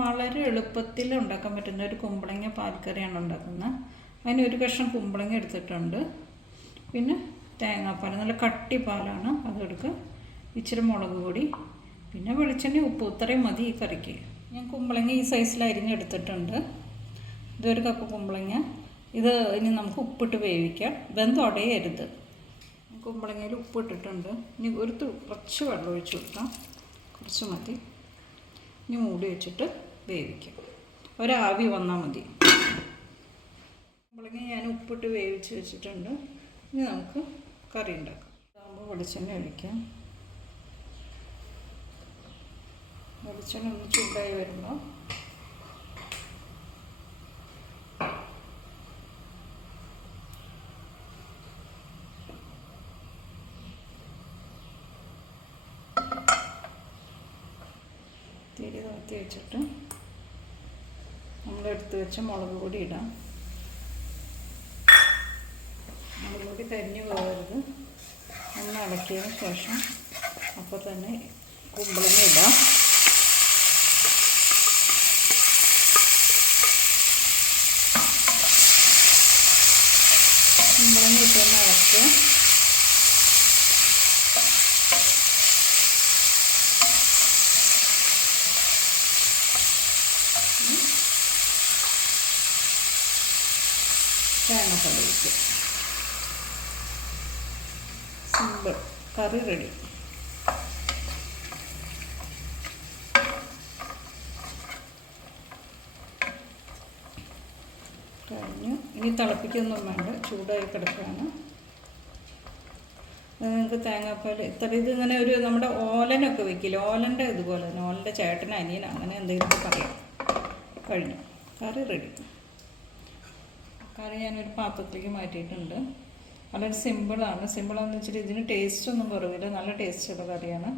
വളരെ എളുപ്പത്തിൽ ഉണ്ടാക്കാൻ പറ്റുന്ന ഒരു കുമ്പളങ്ങ പാൽക്കറിയാണ് ഉണ്ടാക്കുന്നത്. അതിന് ഒരു കഷ്ണം കുമ്പളങ്ങ എടുത്തിട്ടുണ്ട്. പിന്നെ തേങ്ങാപ്പാൽ, നല്ല കട്ടിപ്പാലാണ് അതെടുക്കുക. ഇച്ചിരി മുളക് പൊടി, പിന്നെ വെളിച്ചെണ്ണ, ഉപ്പ്, ഇത്രയും മതി ഈ കറിക്ക്. ഞാൻ കുമ്പളങ്ങ ഈ സൈസിൽ അരിഞ്ഞെടുത്തിട്ടുണ്ട്. ഇതൊരു കപ്പ് കുമ്പളങ്ങ. ഇത് ഇനി നമുക്ക് ഉപ്പിട്ട് വേവിക്കാം, വെന്തുടയരുത്. കുമ്പളങ്ങയിൽ ഉപ്പിട്ടിട്ടുണ്ട്. ഇനി കുറച്ച് വെള്ളം ഒഴിച്ച് കൊടുക്കാം, കുറച്ച് മതി. ഇനി മൂടി വെച്ചിട്ട് വേവിക്കാം, ഒരാവി വന്നാൽ മതി. കുമ്പളങ്ങ ഞാൻ ഉപ്പിട്ട് വേവിച്ച് വെച്ചിട്ടുണ്ട്. ഇനി നമുക്ക് കറി ഉണ്ടാക്കാം. ഇതാകുമ്പോൾ വെളിച്ചെണ്ണ ഒഴിക്കാം. വെളിച്ചെണ്ണ ഒന്ന് ചൂടായി വരുമ്പോൾ തിരി താത്തി വെച്ചിട്ട് നമ്മളെടുത്ത് വെച്ച മുളക് പൊടി ഇടാം. മുളക് പൊടി കരിഞ്ഞു പോകരുത്. ഒന്ന് ഇളക്കിയതിന് ശേഷം അപ്പോൾ തന്നെ കുമ്പളങ്ങ ഇടാം. കുമ്പളങ്ങ ഇട്ടൊന്ന് ഇളക്കുക. തേങ്ങാപ്പാൽ ഒഴിക്കുക. സിമ്പിൾ കറി റെഡി. കഴിഞ്ഞു. ഇനി തിളപ്പിക്കൊന്നും വേണ്ട, ചൂടായി കിടക്കുകയാണ്. നിങ്ങൾക്ക് തേങ്ങാപ്പാൽ ഇതിങ്ങനെ ഒരു നമ്മുടെ ഓലനൊക്കെ വെക്കില്ല, ഓലൻ്റെ ഇതുപോലെ തന്നെ, ഓലൻ്റെ ചേട്ടൻ, അനിയൻ, അങ്ങനെ എന്തെങ്കിലുമൊക്കെ പറയാം. കഴിഞ്ഞു, കറി റെഡി. കറി ഞാനൊരു പാത്രത്തിലേക്ക് മാറ്റിയിട്ടുണ്ട്. വളരെ സിമ്പിളാണ്. സിമ്പിളാണെന്ന് വെച്ചിട്ട് ഇതിന് ടേസ്റ്റൊന്നും കുറവില്ല, നല്ല ടേസ്റ്റുള്ള കറിയാണ്.